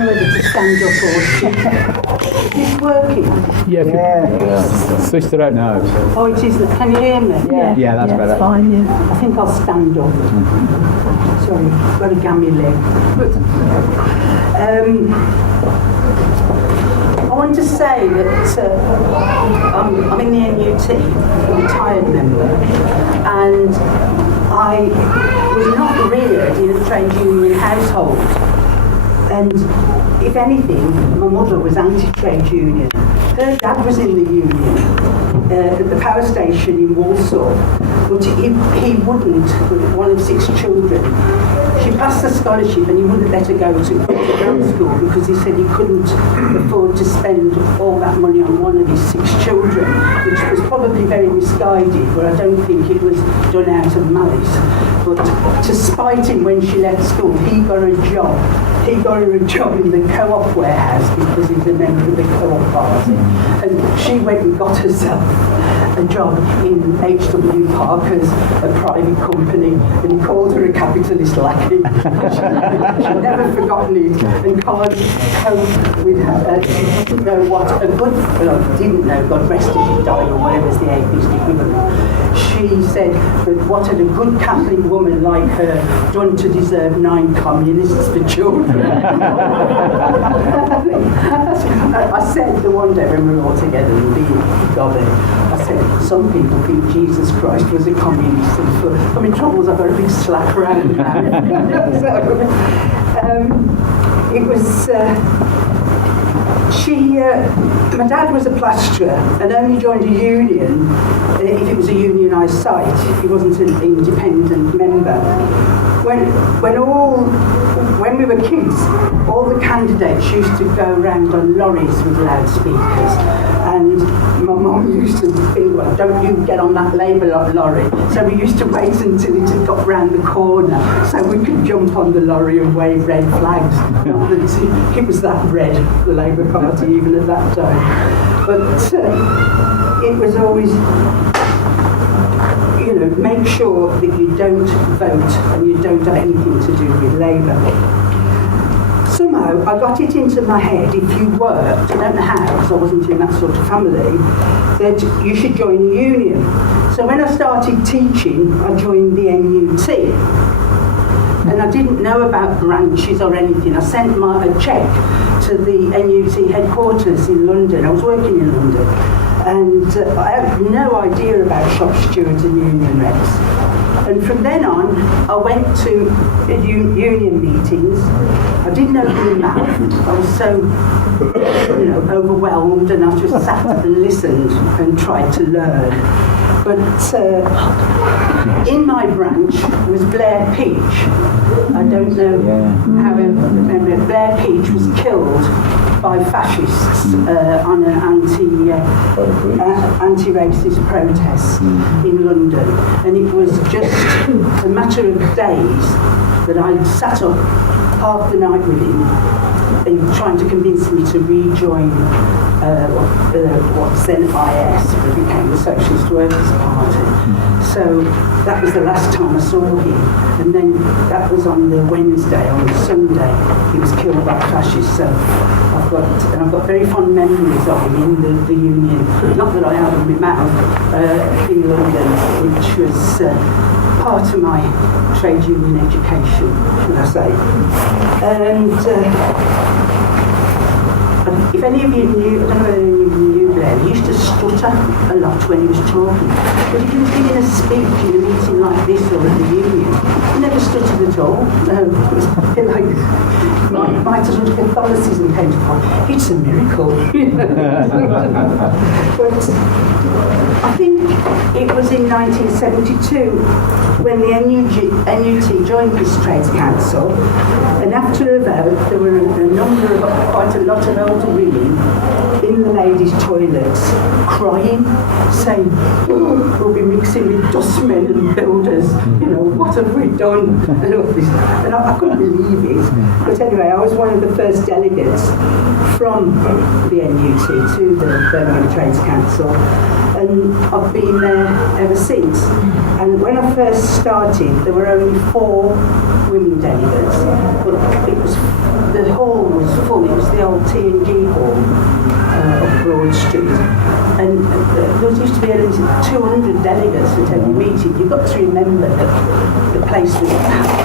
know whether to stand up or sit. Is this working? Yeah, switched it out now. Oh, it is. Can you hear me? Yeah, that's better. That's fine, yeah. I think I'll stand up. Sorry, I've got a gammy leg. But, I want to say that I'm in the NUT, a retired member, and I was not reared in a trade union household. And if anything, my mother was anti-trade union. Her dad was in the union at the power station in Walsall, but he wouldn't, with one of 6 children. She passed the scholarship and he wouldn't let her go to grammar school because he said he couldn't afford to spend all that money on one of his 6 children, which was probably very misguided, but I don't think it was done out of malice. But to spite him when she left school, he got her a job. He got her a job in the co-op warehouse because he's a member of the co-op party. And she went and got herself a job in H.W. Parker's, a private company, and he called her a capitalist lackey. She'd never forgotten it and can't cope with her. She didn't know what a good, well, didn't know, God rest her, she died, or whatever's the atheist equivalent. She said that what had a good Catholic woman like her done to deserve 9 communists for children? I said the one day when we were all together and being gobbing, I said, some people think Jesus Christ was a communist, and for, I'm in troubles, I've got a big slap around now. So, it was, my dad was a plasterer and only joined a union if it was a unionised site. He wasn't an independent member. When we were kids, all the candidates used to go around on lorries with loudspeakers, and my mum used to think, well, don't you get on that Labour lorry. So we used to wait until it had got round the corner so we could jump on the lorry and wave red flags. Not that it was that red, the Labour Party, even at that time. But it was always, you know, make sure that you don't vote and you don't have anything to do with Labour. Somehow I got it into my head, if you worked, I don't know how, because I wasn't in that sort of family, that you should join a union. So when I started teaching, I joined the NUT. And I didn't know about branches or anything. I sent a cheque to the NUT headquarters in London. I was working in London. And I had no idea about shop stewards and union reps. And from then on, I went to union meetings. I didn't open my mouth. I was so, overwhelmed, and I just sat and listened and tried to learn. But in my branch was Blair Peach. I don't know how I remember. Blair Peach was killed by fascists on an anti-racist protest in London, and it was just a matter of days that I sat up half the night with him and trying to convince me to rejoin what's then IS, but became the Socialist Workers' Party. So that was the last time I saw him, and then that was on the Wednesday. On the Sunday, he was killed by fascists. So I've got very fond memories of him in the union. Not that I have in my mouth in London, which was part of my trade union education, should I say. And if any of you knew, I don't know whether any of you knew Blair, he used to stutter a lot when he was talking. But if he was giving a speech in a meeting like this or at the union, he never stuttered at all. No, it was a bit like my sort of Catholicism came to point. It's a miracle. But I think it was in 1972 when the NUT joined this Trades Council, and after a vote there were quite a lot of older women in the ladies' toilets crying, saying, oh, we'll be mixing with dustmen and builders, what have we done? And all this. And I couldn't believe it. But anyway, I was one of the first delegates from the NUT to the Birmingham Trades Council, and I've been there ever since. And when I first started, there were only 4 women delegates, but the hall was full old T&G hall up Broad Street, and there used to be at least 200 delegates at every meeting. You've got to remember that the place was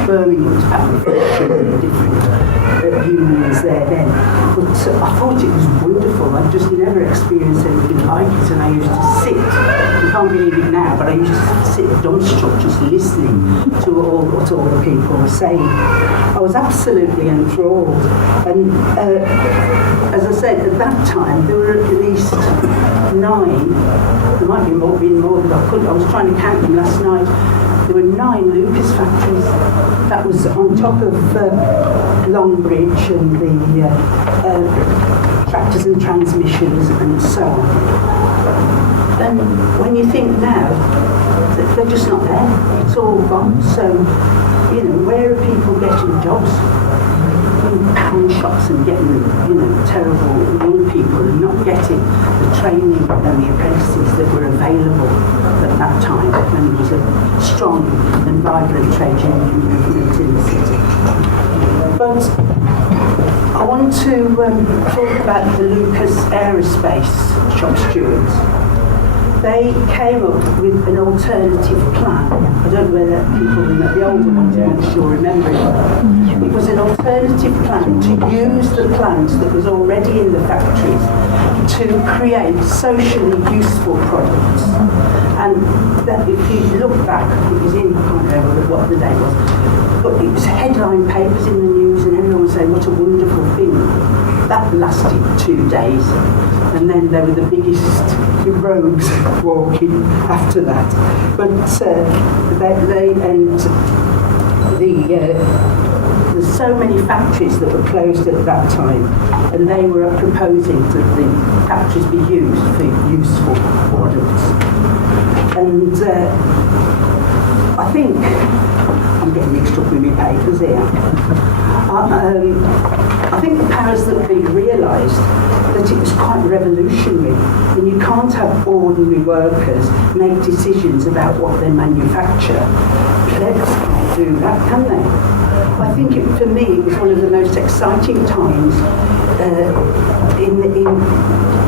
Birmingham was packed with different unions there then. But I thought it was wonderful. I've just never experienced anything like it, and I used to sit, you can't believe it now, but I used to sit dumbstruck just listening to what all the people were saying. I was absolutely enthralled, and as I said, at that time there were at least 9, there might be more, but I was trying to count them last night. There were 9 Lucas factories. That was on top of Longbridge and the tractors and transmissions and so on. And when you think now, they're just not there. It's all gone. So, you know, where are people getting jobs? In pound shops and getting, you know, terrible young people and not getting the training and the apprentices that were available at that time when there was a strong and vibrant trade union movement in the city. But I want to talk about the Lucas Aerospace shop stewards. They came up with an alternative plan. I don't know whether people remember, the older ones I'm sure remember it. It was an alternative plan to use the plant that was already in the factories to create socially useful products. And that, if you look back, it was in, I can't remember what the date was, but it was headline papers in the news and everyone was saying what a wonderful thing. That lasted 2 days. And then they were the biggest rogues walking after that. But there's so many factories that were closed at that time, and they were proposing that the factories be used for useful products. And I think I'm getting mixed up with my papers here. I think the powers that be realised that it was quite revolutionary, and you can't have ordinary workers make decisions about what they manufacture. Plebs can't do that, can they? I think for me it was one of the most exciting times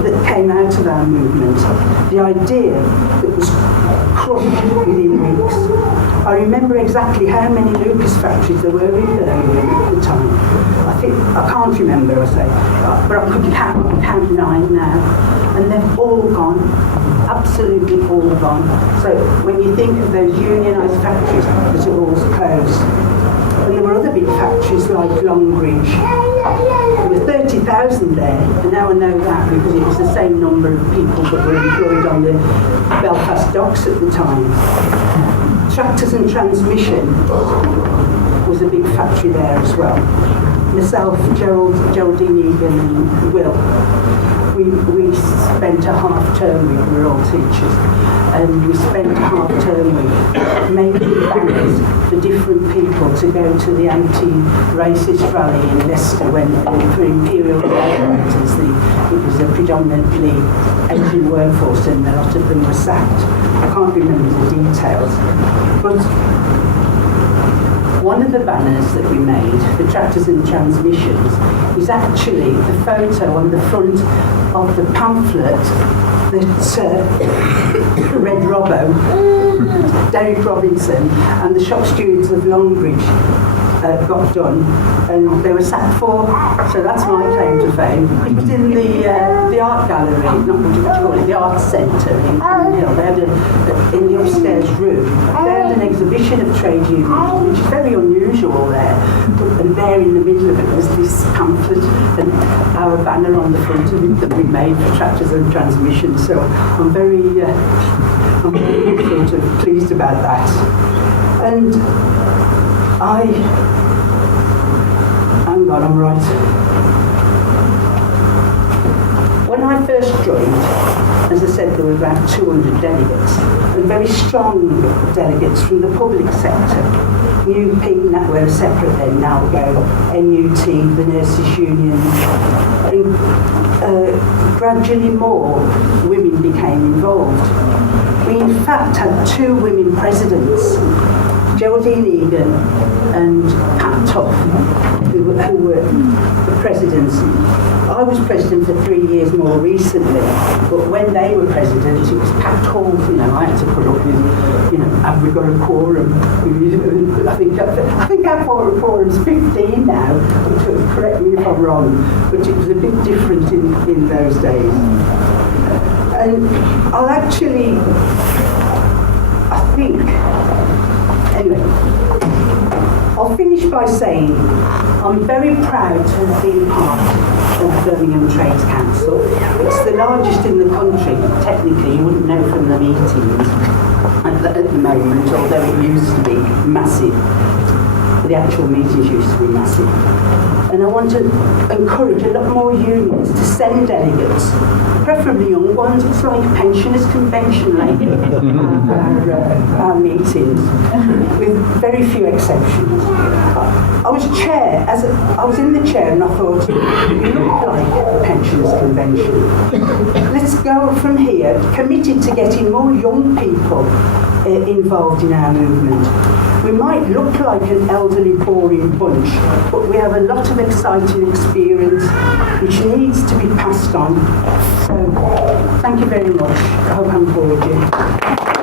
that came out of our movement. The idea that was crushed within weeks. I remember exactly how many Lucas factories there were in Birmingham at the time. I can't remember, I say, but I could count 9 now, and they've all gone, absolutely all gone. So when you think of those unionised factories that have all closed, and there were other big factories like Longbridge. There were 30,000 there, and now I know that because it was the same number of people that were employed on the Belfast docks at the time. Tractors and Transmission was a big factory there as well. Myself, Geraldine Egan and Will, we spent a half term week, we were all teachers, and we spent a half term week making banners for different people to go to the anti-racist rally in Leicester when for Imperial Railroaders, it was a predominantly Asian workforce and a lot of them were sacked. I can't remember the details, but one of the banners that we made, the Tractors and Transmissions, is actually the photo on the front of the pamphlet that Red Robbo, Derek Robinson and the shop stewards of Longbridge got done, and they were sacked for. So that's my claim to fame. It was in the art gallery, not what you call it, the art centre in Hill. They had in the upstairs room, they had an exhibition of trade unions, which is very unusual there. And there in the middle of it was this pamphlet and our banner on the front of it that we made for Tractors and Transmissions. So I'm very sort of pleased about that. And hang on, I'm right. When I first joined, as I said, there were about 200 delegates, and very strong delegates from the public sector. UP, that were separate then, now go NUT, the Nurses Union. And gradually more women became involved. We in fact had 2 women presidents, Geraldine Egan and Pat Tough, who who were the presidents. I was president for 3 years more recently, but when they were presidents, it was packed halls. I had to put up with, have we got a quorum? I think our quorum's 15 now. Correct me if I'm wrong, but it was a bit different in those days. And I'll finish by saying I'm very proud to have been part of Birmingham Trades Council. It's the largest in the country. Technically, you wouldn't know from the meetings at the moment, although it used to be massive. The actual meetings used to be massive. And I want to encourage a lot more unions to send delegates, preferably young ones. It's like a pensioners' convention lately, our meetings, with very few exceptions. I was in the chair and I thought, it looked like a pensioners' convention. Let's go from here, committed to getting more young people involved in our movement. We might look like an elderly, boring bunch, but we have a lot of exciting experience which needs to be passed on. So, thank you very much. I hope I'm bored you.